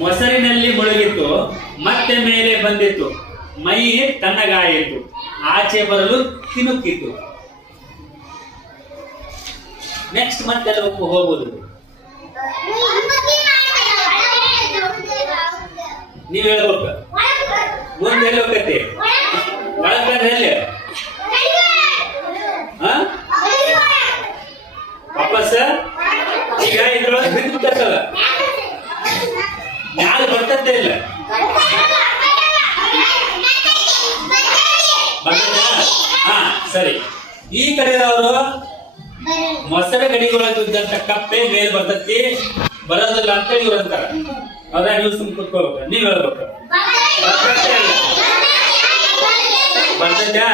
ಮೊಸರಿನಲ್ಲಿ ಮುಳುಗಿತು, ಮತ್ತೆ ಮೇಲೆ ಬಂದಿತ್ತು, ಮೈ ತಣ್ಣಗಾಯಿತು, ಆಚೆ ಬರಲು ತಿನ್ನುತ್ತಿತ್ತು. ನೆಕ್ಸ್ಟ್ ಮತ್ತೆ ಹೋಗುದು. ನೀವ್ ಹೇಳ್ಬೇಕು. ಮುಂದೆ ಎಲ್ಲಿ ಹೋಗತ್ತೆ? ಒಳಗಡೆ ಎಲ್ಲಿ? ವಾಪಸ್ ಈಗ ಇದ್ರೊಳಗೆ ಬಿದ್ದುಬಿಟ್ಟಲ್ಲ, ಮ್ಯಾಲ ಬರ್ತದೆ ಇಲ್ಲ. ಹಾ ಸರಿ. ಈ ಕಡೆದವರು ಮೊಸರ ಗಡಿಗೊಳಗೆ ಇದ್ದಂತ ಕಪ್ಪೆ ಮೇಲ್ ಬರ್ತತಿ, ಬರೋದಿಲ್ಲ ಅಂತ ಇವ್ರು ಅಂತಾರ. ಹೌದಾ? ನೀವು ಸುಮ್ ಕುತ್ಕೋಬೇಕು, ನೀವ್ ಹೇಳ್ಬೇಕು. ಬರ್ತೈತಾ?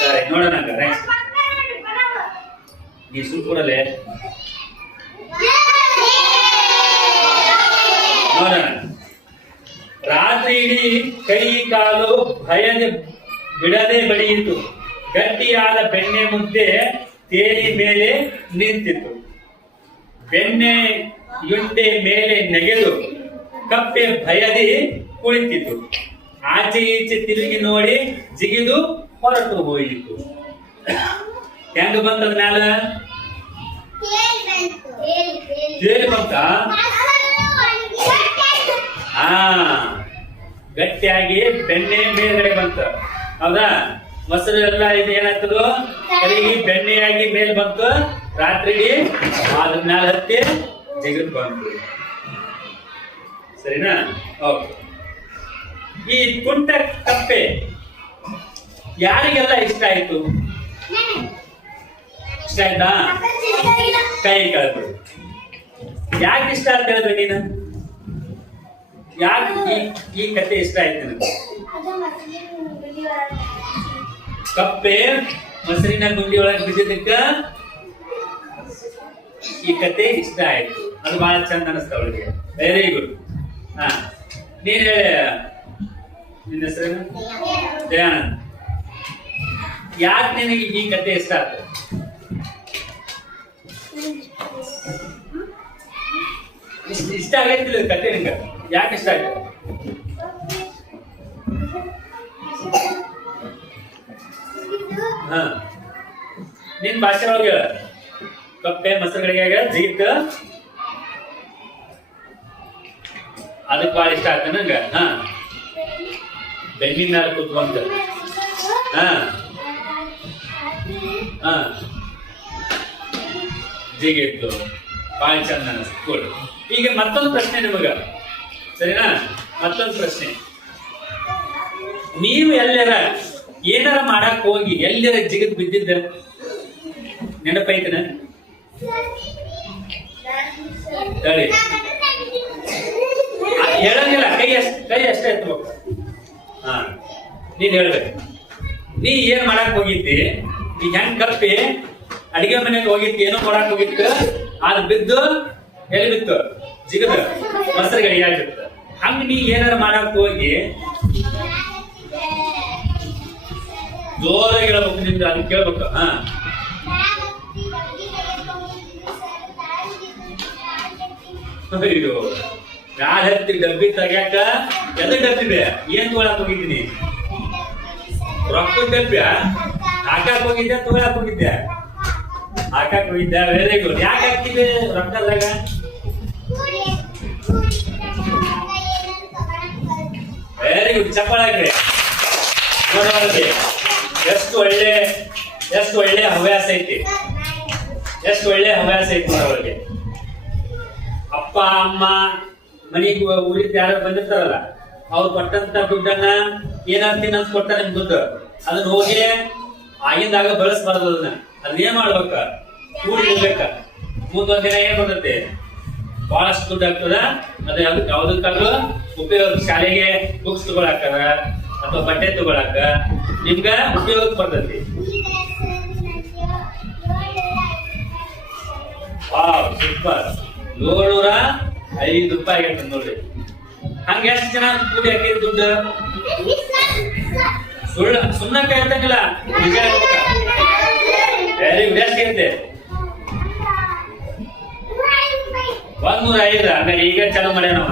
ಸರಿ, ನೋಡೋಣ. ನೀ ಸುಮ್ ಕೊಡಲೆ ನೋಡೋಣ. ರಾತ್ರಿ ಇಡೀ ಕೈ ಕಾಲು ಬಿಡದೆ ಬಡಿಯಿತು, ಗಟ್ಟಿಯಾದ ಬೆಣ್ಣೆ ಮುದ್ದೆ ತೇರಿ ಮೇಲೆ ನಿಂತಿತ್ತು. ಬೆಣ್ಣೆ ಯುಂಡೆ ಮೇಲೆ ನೆಗೆದು ಕಪ್ಪೆ ಭಯದಿ ಕುಳಿತಿತ್ತು. ಆಚೆ ಈಚೆ ತಿರುಗಿ ನೋಡಿ ಜಿಗಿದು ಹೊರಟು ಹೋಯಿತು. ಹೆಂಗ ಬಂತದ ಮ್ಯಾಲ? ತೇಲಿ ಬಂತ. ಗಟ್ಟಿಯಾಗಿ ಬೆಣ್ಣೆ ಮೇಲ್ಗಡೆ ಬಂತ. ಹೌದಾ? ಮೊಸರು ಎಲ್ಲ ಇದು ಏನಾಗ್ತದೋ ಕರಿಗೆ ಬೆಣ್ಣೆಯಾಗಿ ಮೇಲ್ ಬಂತು. ರಾತ್ರಿ ಅದ್ರ ಮ್ಯಾಲ ಹತ್ತಿ ಜಿಗಿದ್ ಬಂತು. ಸರಿನಾ? ಓಕೆ. ಈ ಕುಂಟ ಕಪ್ಪೆ ಯಾರಿಗೆಲ್ಲ ಇಷ್ಟ ಆಯ್ತು? ಇಷ್ಟ ಆಯ್ತಾ? ಕೈ ಕಳ್ಬಿಡು. ಯಾಕೆ ಇಷ್ಟ ಅಂತ ಹೇಳಿದ್ರೆ ನೀನು? ಯಾಕೆ ಈ ಕತೆ ಇಷ್ಟ ಆಯ್ತು ನನಗೆ? ಕಪ್ಪೆ ಮೊಸರಿನ ಗುಂಡಿ ಒಳಗೆ ಬಿದ್ದಿದ್ದಕ್ಕ ಈ ಕತೆ ಇಷ್ಟ ಆಯ್ತು. ಅದು ಬಹಳ ಚಂದ ಅನಿಸ್ತ ಅವಳಿಗೆ. Very good. ಹಾ, ನೀನ್ ಹೇಳ. ನಿನ್ನ ಹೆಸರೇನು? ದಯಾನಂದ್. ಯಾಕೆ ನಿನಗೆ ಈ ಕತೆ ಇಷ್ಟ ಆಯ್ತು? ಇಷ್ಟ ಆಗೈತಿಲ್ಲ ಕತೆ ನಿಂಗೆ? ಯಾಕೆ ಇಷ್ಟ ಆಯ್ತು? ಹಾ, ನಿನ್ ಭಾಷೆ ಒಳಗೆ ಕಪ್ಪೆ ಮೊಸರುಗಳಿಗೆ ಜಿಗಿತ, ಅದಕ್ಕೆ ಬಹಳ ಇಷ್ಟ ಆಯ್ತು ನಂಗ. ಹಾ, ಬೆನ್ನಿನ ಮೇಲೆ ಕೂತ್ಕೊಂತ. ಹಾ ಹಾ ಜಿಗಿತ್ತು, ಬಹಳ ಚಂದ ಅನಿಸ್ತು. ಈಗ ಮತ್ತೊಂದು ಪ್ರಶ್ನೆ ನಿಮಗ, ಸರಿನಾ? ಮತ್ತೊಂದು ಪ್ರಶ್ನೆ. ನೀವು ಎಲ್ಲರ ಏನಾರ ಮಾಡಕ್ ಹೋಗಿ ಎಲ್ಲರ ಜಿಗದ್ ಬಿದ್ದಿದ್ದ ನೆನಪೈತನ? ಹೇಳಂಗಿಲ್ಲ, ಕೈ ಅಷ್ಟೇ ಎತ್ತಬೇಕು. ಹಾ, ನೀನ್ ಹೇಳ್ಬೇಕು. ನೀ ಏನ್ ಮಾಡಕ್ ಹೋಗಿದ್ದಿ? ಈಗ ಹೆಂಗ್ ಕಪ್ಪಿ ಅಡಿಗೆ ಮನೆಗೆ ಹೋಗಿತ್ತು, ಏನೋ ಮಾಡಕ್ ಹೋಗಿತ್ತು, ಅದು ಬಿದ್ದು ಎಲ್ಲಿ ಬಿತ್ತು? ಜಿಗದ ಮೊಸರು ಗಡಿಯಾಗಿತ್ತು. ಹಂಗ ನೀ ಏನಾರ ಮಾಡಕ್ ಹೋಗಿ ಜೋರಾಗಿ ಹೇಳ್ಬೇಕು, ನಿಮ್ದು ಅದನ್ನ ಕೇಳ್ಬೇಕು. ಹಾ, ಅಯ್ಯೋ, ಮ್ಯಾಲ ಹತ್ತಿ ಡಬ್ಬಿ ತೆಗ್ಯಾಕ ಎದ ಡಬ್ಬಿದೆ? ಏನ್ ತೊಗೊಳಕ್ ಹೋಗಿದ್ದೀನಿ? ರೊಕ್ಕದ ಡಬ್ಬಿ ಹಾಕಾಕ್ ಹೋಗಿದ್ದೆ, ತೊಗೊಳಕ್ ಹೋಗಿದ್ದೆ? ಹಾಕಾಕ್ ಹೋಗಿದ್ದೆ. Very good. ಯಾಕೆ ಹಾಕ್ತಿದ್ದೆ ರೊಕ್ಕದಾಗ? Very good. ಚಪ್ಪಾಳಾಗ್ರಿ. ಎಷ್ಟು ಒಳ್ಳೆ ಹವ್ಯಾಸ ಐತಿ, ಎಷ್ಟು ಒಳ್ಳೆ ಹವ್ಯಾಸ ಐತಿ ಅವರಿಗೆ. ಅಪ್ಪ ಅಮ್ಮ ಮನೆಗೆ ಊರಿಗೆ ಯಾರು ಬಂದಿರ್ತಾರಲ್ಲ, ಅವ್ರು ಕೊಟ್ಟಂತ ದುಡ್ಡನ್ನ ಏನಾಗ್ತೀನಿ ಅಂತ ಕೊಡ್ತಾರೆ. ನಿಮ್ ದುಡ್ಡು ಅದನ್ನ ಹೋಗಿ ಆಗಿಂದಾಗ ಬಳಸಬಾರ್ದು. ಅದನ್ನೇನ್ ಮಾಡ್ಬೇಕ? ಕೂಡಿರ್ಬೇಕ. ಮುಂದೊಂದ್ ದಿನ ಏನ್ ಬರ್ತೈತಿ? ಬಹಳಷ್ಟು ದುಡ್ಡು ಆಗ್ತದ. ಅದೇ ಅದಕ್ಕೆ ಯಾವ್ದಕ್ಕಾದ್ರೂ ಉಪಯೋಗ, ಶಾಲೆಗೆ ಬುಕ್ಸ್ ತಗೊಳಾಕರ ಅಥವಾ ಬಟ್ಟೆ ತಗೊಳಾಕ ನಿಮ್ಗ ಉಪಯೋಗ ಬರ್ತೈತಿ. ಸೂಪರ್. 705 ರೂಪಾಯಿ ಆಗೈತೆ ನೋಡ್ರಿ. ಹಂಗ ಎಷ್ಟು ಜನ ಕೂಡಿ ಹಾಕಿದ್ ದುಡ್ಡು? ಸುಮ್ಮನೆ ಹೇಳ್ತಂಗಿಲ್ಲ, ನಿಜ. Very good. ಎಷ್ಟು ಐತೆ? 105. ಹಂಗಾರೆ ಈಗ ಚಾಲು ಮಾಡ್ಯಾನವ.